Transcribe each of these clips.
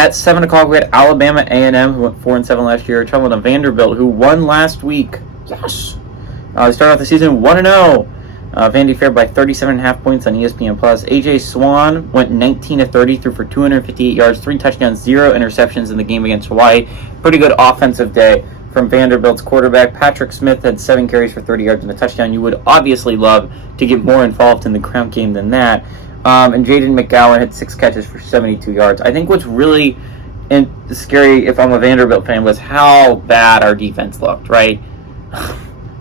At 7 o'clock, we had Alabama A&M, who went 4-7 last year, traveling to Vanderbilt, who won last week. Yes! They started off the season 1-0. Vandy fared by 37.5 points on ESPN+. A.J. Swan went 19-30, threw for 258 yards, 3 touchdowns, 0 interceptions in the game against Hawaii. Pretty good offensive day from Vanderbilt's quarterback. Patrick Smith had 7 carries for 30 yards and a touchdown. You would obviously love to get more involved in the ground game than that. And Jaden McGowan had 6 catches for 72 yards. I think what's really scary, if I'm a Vanderbilt fan, was how bad our defense looked, right?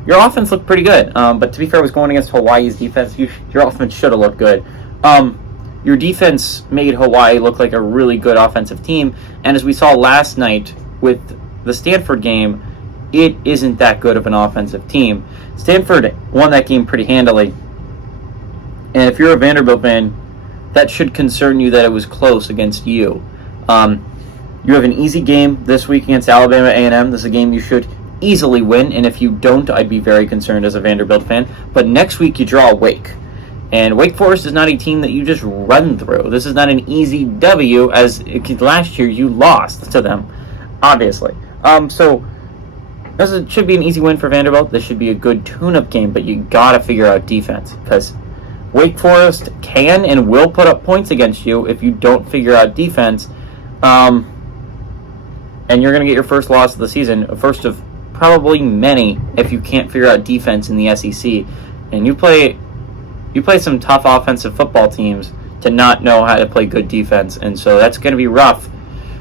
Your offense looked pretty good, but to be fair, it was going against Hawaii's defense. Your offense should have looked good. Your defense made Hawaii look like a really good offensive team, and as we saw last night with the Stanford game, it isn't that good of an offensive team. Stanford won that game pretty handily, and if you're a Vanderbilt fan, that should concern you that it was close against you. You have an easy game this week against Alabama A&M. This is a game you should easily win, and if you don't, I'd be very concerned as a Vanderbilt fan. But next week you draw Wake, and Wake Forest is not a team that you just run through. This is not an easy W, as last year you lost to them, obviously. So this should be an easy win for Vanderbilt. This should be a good tune-up game, but you gotta figure out defense, because Wake Forest can and will put up points against you if you don't figure out defense, and you're gonna get your first loss of the season, first of probably many, if you can't figure out defense in the SEC. And you play some tough offensive football teams to not know how to play good defense, and so that's going to be rough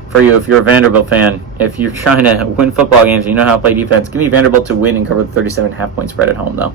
for you if you're a Vanderbilt fan. If you're trying to win football games and you know how to play defense, give me Vanderbilt to win and cover the 37.5 point spread at home, though.